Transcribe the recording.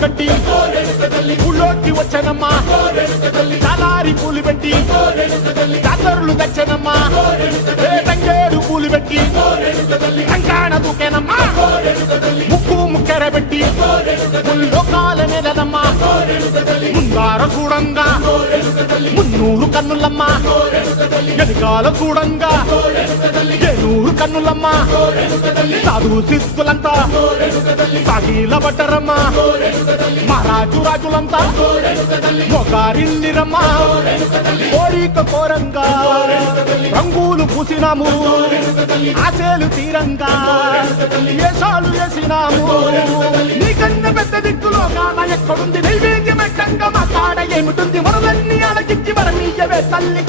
కట్టి ఊళ్ళోకి వచ్చానమ్మా చాలారి పూలు పెట్టి జాతరలు తెచ్చానమ్మా తంగేడు పూలు పెట్టి కంకాణ దూకేనమ్మా ముక్కు ముక్కెర పెట్టి లోకాల నెలనమ్మా ముందార చూడంగా మున్నూరు కన్నులమ్మా ఎనకాల చూడంగా ఏనూరు కన్నులమ్మా సాధు సిద్ధులంతా సాగిల పడ్డరమ్మా మహారాజు రాజులంతా మొగారిల్లిరమ్మా కోరిక కోరంగా రంగులు పూసినాము ఆశలు తీరంగా ఏషాలు వేసినాము నీకన్నా పెద్ద దిక్కులో కాన ఎక్కడుంది నైవేద్యం ఎట్టంగా మా కాడ ఏమిటుంది మనలన్నీ అలకిచ్చి మరమీయవే తల్లి